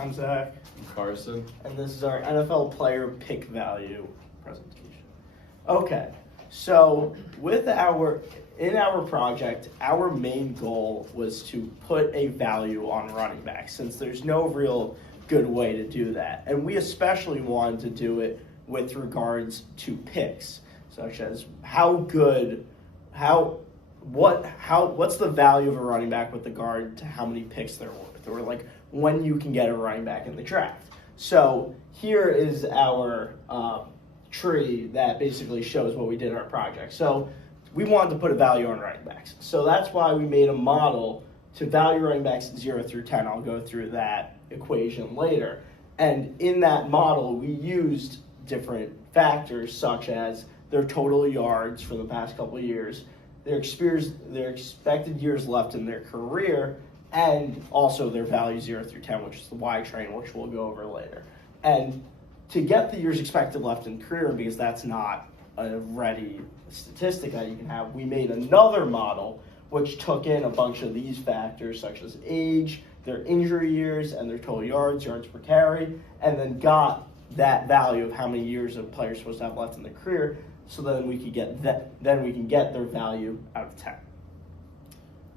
I'm Zach. I'm Carson. And this is our NFL player pick value presentation. Okay, so in our project, our main goal was to put a value on running backs since there's no real good way to do that. And we especially wanted to do it with regards to picks, such as what's the value of a running back with regard to how many picks they're worth, or like when you can get a running back in the draft. So here is our tree that basically shows what we did in our project. So we wanted to put a value on running backs. So that's why we made a model to value running backs 0 through 10. I'll go through that equation later. And in that model, we used different factors such as their total yards for the past couple of years, their expected years left in their career, and also their value 0 through 10, which is the Y train, which we'll go over later. And to get the years expected left in career, because that's not a ready statistic that you can have, we made another model which took in a bunch of these factors such as age, their injury years, and their total yards per carry, and then got that value of how many years a player is supposed to have left in their career, so then we can get their value out of 10.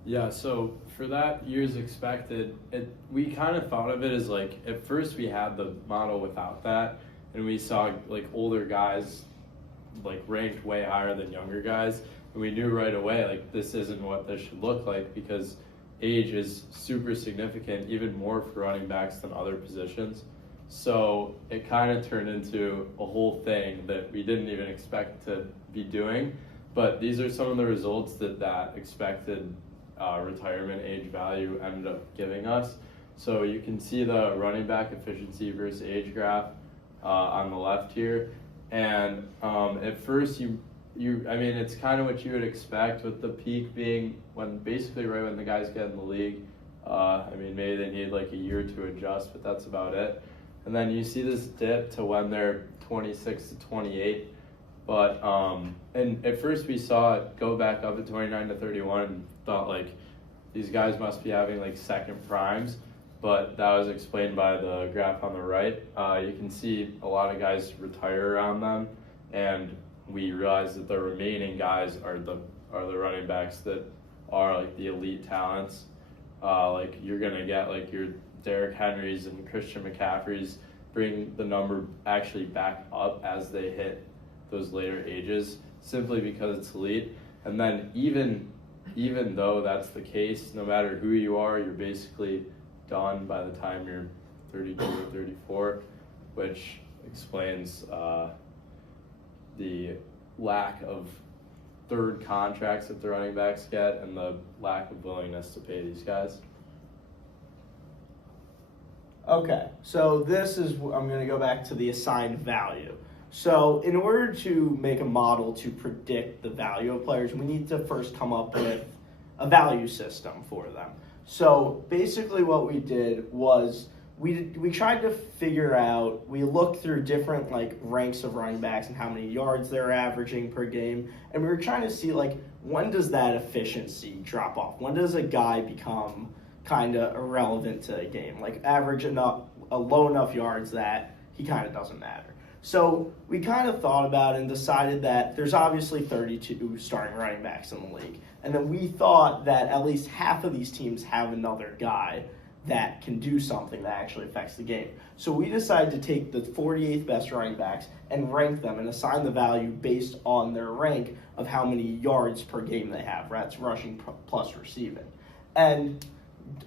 Yeah, so for that years expected, we kind of thought of it as like, at first we had the model without that, and we saw like older guys like ranked way higher than younger guys, and we knew right away like this isn't what this should look like, because age is super significant, even more for running backs than other positions. So it kind of turned into a whole thing that we didn't even expect to be doing, but these are some of the results that expected retirement age value ended up giving us. So you can see the running back efficiency versus age graph on the left here, and at first it's kind of what you would expect, with the peak being basically right when the guys get in the league. Maybe they need like a year to adjust, but that's about it. And then you see this dip to when they're 26 to 28. But and at first we saw it go back up at 29 to 31 and thought like these guys must be having like second primes, but that was explained by the graph on the right. You can see a lot of guys retire around them, and we realized that the remaining guys are the running backs that are like the elite talents. Like you're gonna get like your Derrick Henrys and Christian McCaffreys bring the number actually back up as they hit those later ages, simply because it's elite. And then even though that's the case, no matter who you are, you're basically done by the time you're 32 or 34, which explains the lack of third contracts that the running backs get and the lack of willingness to pay these guys. Okay, so I'm going to go back to the assigned value. So in order to make a model to predict the value of players, we need to first come up with a value system for them. So basically what we did was we tried to figure out, we looked through different like ranks of running backs and how many yards they're averaging per game, and we were trying to see like when does that efficiency drop off? When does a guy become kind of irrelevant to a game, like average low enough yards that he kind of doesn't matter. So we kind of thought about it and decided that there's obviously 32 starting running backs in the league, and then we thought that at least half of these teams have another guy that can do something that actually affects the game. So we decided to take the 48th best running backs and rank them and assign the value based on their rank of how many yards per game they have. That's rushing plus receiving. And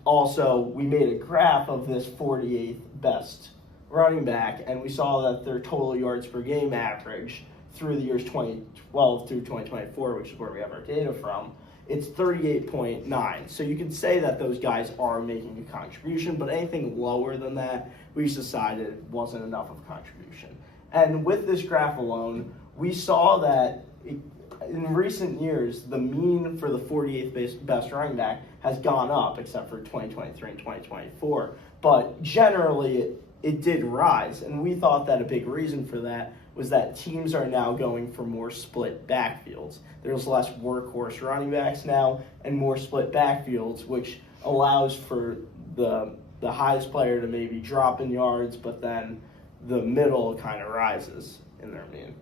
also, we made a graph of this 48th best running back, and we saw that their total yards per game average through the years 2012 through 2024, which is where we have our data from, it's 38.9. So you can say that those guys are making a contribution, but anything lower than that, we decided wasn't enough of a contribution. And with this graph alone, we saw that in recent years, the mean for the 48th best running back has gone up, except for 2023 and 2024. But generally, it did rise, and we thought that a big reason for that was that teams are now going for more split backfields. There's less workhorse running backs now and more split backfields, which allows for the the highest player to maybe drop in yards, but then the middle kind of rises in their mean.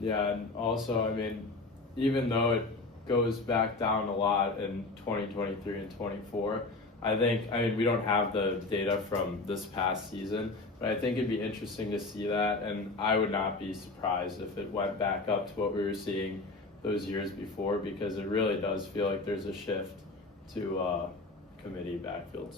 Yeah, and also, I mean, even though it goes back down a lot in 2023 and 24, I mean, we don't have the data from this past season, but I think it'd be interesting to see that, and I would not be surprised if it went back up to what we were seeing those years before, because it really does feel like there's a shift to committee backfields.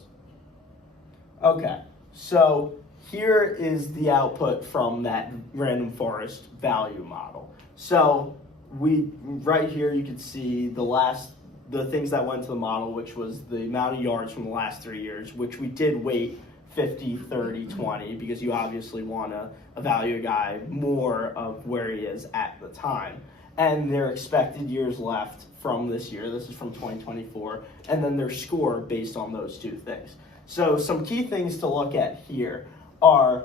Okay, so here is the output from that random forest value model. So right here you can see the things that went to the model, which was the amount of yards from the last 3 years, which we did weight 50, 30, 20, because you obviously want to evaluate a guy more of where he is at the time. And their expected years left from this year, this is from 2024, and then their score based on those two things. So some key things to look at here are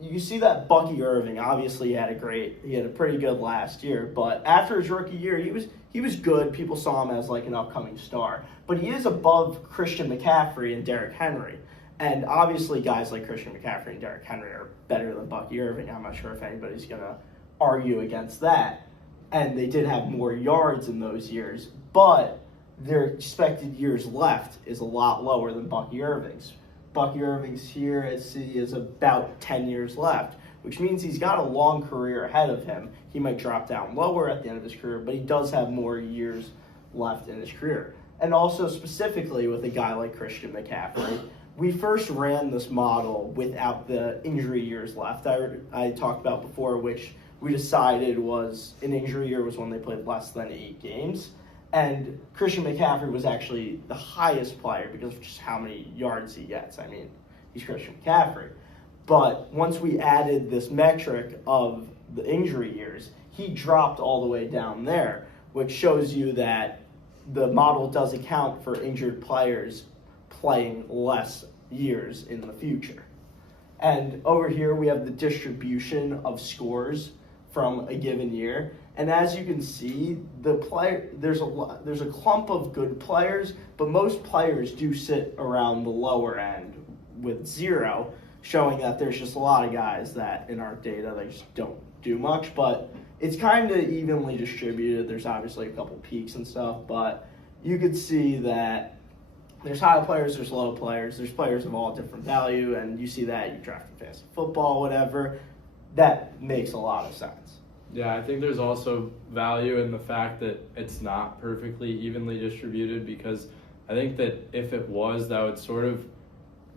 you see that Bucky Irving, obviously he had a pretty good last year, but after his rookie year, he was good. People saw him as like an upcoming star, but he is above Christian McCaffrey and Derrick Henry. And obviously guys like Christian McCaffrey and Derrick Henry are better than Bucky Irving. I'm not sure if anybody's going to argue against that. And they did have more yards in those years, but their expected years left is a lot lower than Bucky Irving's. Bucky Irving's here is about 10 years left, which means he's got a long career ahead of him. He might drop down lower at the end of his career, but he does have more years left in his career. And also specifically with a guy like Christian McCaffrey, we first ran this model without the injury years left. I talked about before, which we decided was an injury year was when they played less than 8 games. And Christian McCaffrey was actually the highest player because of just how many yards he gets. I mean, he's Christian McCaffrey. But once we added this metric of the injury years, he dropped all the way down there, which shows you that the model does account for injured players playing less years in the future. And over here we have the distribution of scores from a given year. And as you can see, there's a clump of good players, but most players do sit around the lower end with 0, showing that there's just a lot of guys that in our data they just don't do much. But it's kind of evenly distributed. There's obviously a couple peaks and stuff, but you could see that there's high players, there's low players, there's players of all different value, and you see that you draft in fantasy football, whatever. That makes a lot of sense. Yeah, I think there's also value in the fact that it's not perfectly evenly distributed, because I think that if it was, that would sort of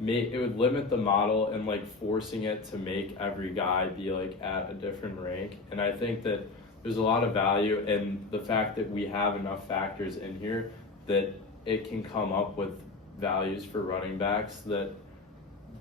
it would limit the model and like forcing it to make every guy be like at a different rank. And I think that there's a lot of value in the fact that we have enough factors in here that it can come up with values for running backs that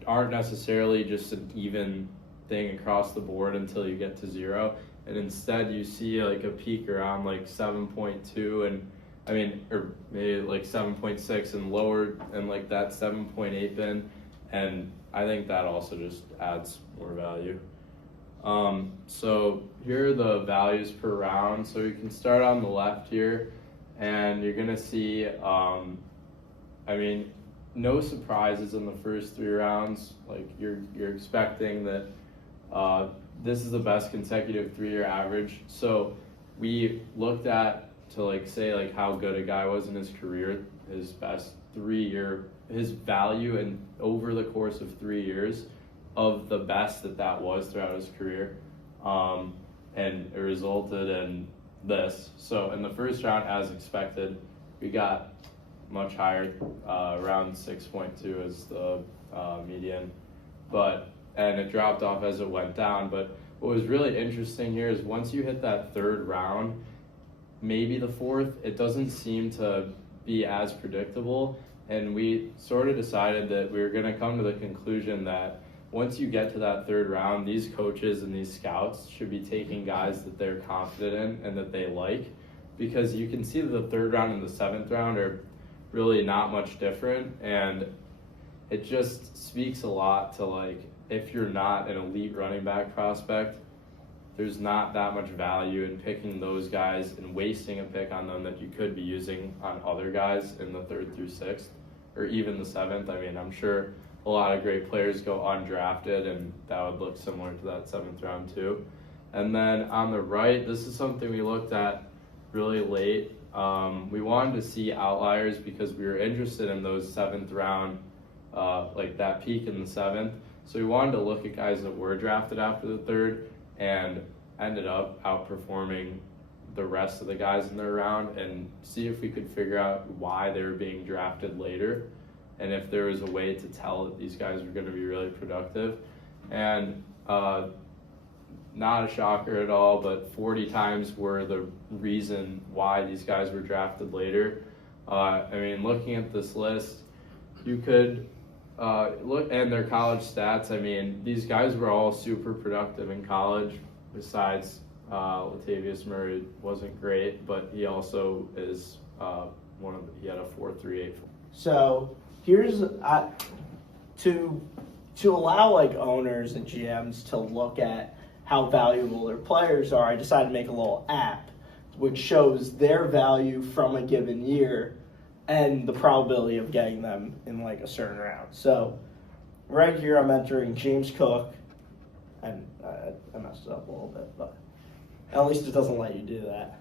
aren't necessarily just an even thing across the board until you get to 0. And instead you see like a peak around like 7.2 or maybe like 7.6 and lower and like that 7.8 bin. And I think that also just adds more value. So here are the values per round. So you can start on the left here and you're gonna see, no surprises in the first 3 rounds. Like you're expecting that this is the best consecutive 3-year average. So we looked at to like say like how good a guy was in his career, his best 3-year, his value and over the course of 3 years of the best that was throughout his career. And it resulted in this. So in the first round, as expected, we got much higher, around 6.2 as the median, and it dropped off as it went down. But what was really interesting here is once you hit that 3rd round, maybe the 4th, it doesn't seem to be as predictable. And we sort of decided that we were going to come to the conclusion that once you get to that 3rd round, these coaches and these scouts should be taking guys that they're confident in and that they like, because you can see that the 3rd round and the 7th round are really not much different. And it just speaks a lot to like, if you're not an elite running back prospect, there's not that much value in picking those guys and wasting a pick on them that you could be using on other guys in the 3rd through 6th or even the 7th. I mean, I'm sure a lot of great players go undrafted, and that would look similar to that 7th round too. And then on the right, this is something we looked at really late. We wanted to see outliers because we were interested in those 7th round, like that peak in the 7th. So we wanted to look at guys that were drafted after the 3rd and ended up outperforming the rest of the guys in their round, and see if we could figure out why they were being drafted later, and if there was a way to tell that these guys were going to be really productive. And not a shocker at all, but 40 times were the reason why these guys were drafted later. I mean, looking at this list, you could look at their college stats. I mean, these guys were all super productive in college, besides Latavius Murray wasn't great, but he also is he had a 4.38. So here's to allow like owners and GMs to look at how valuable their players are. I decided to make a little app which shows their value from a given year and the probability of getting them in like a certain round. So right here I'm entering James Cook, and I messed it up a little bit, but at least it doesn't let you do that.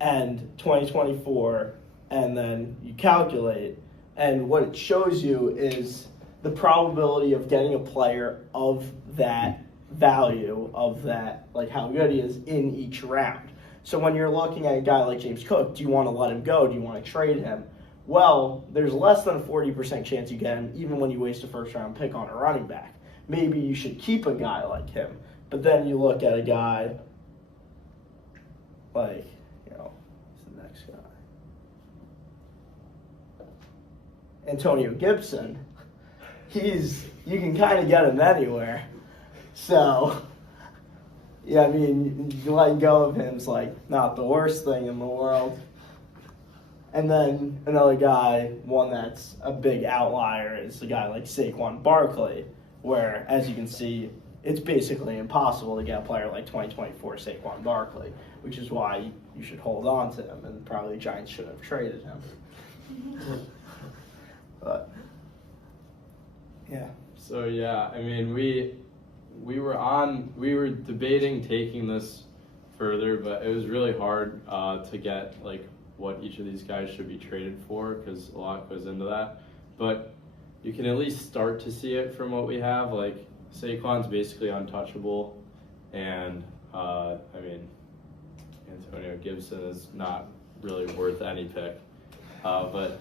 And 2024, and then you calculate, and what it shows you is the probability of getting a player of that value, of that, like how good he is in each round. So when you're looking at a guy like James Cook, do you want to let him go? Do you want to trade him? Well, there's less than a 40% chance you get him, even when you waste a first-round pick on a running back. Maybe you should keep a guy like him. But then you look at a guy like, who's the next guy? Antonio Gibson. You can kind of get him anywhere. So, yeah, I mean, letting go of him's like not the worst thing in the world. And then another guy, one that's a big outlier, is a guy like Saquon Barkley, where, as you can see, it's basically impossible to get a player like 2024 Saquon Barkley, which is why you should hold on to him, and probably the Giants should have traded him. But, yeah. So, yeah, I mean, we were debating taking this further, but it was really hard to get, like, what each of these guys should be traded for, because a lot goes into that. But you can at least start to see it from what we have. Like, Saquon's basically untouchable, and I mean, Antonio Gibson is not really worth any pick. But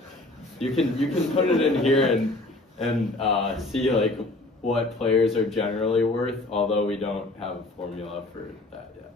you can put it in here and see like what players are generally worth, although we don't have a formula for that yet.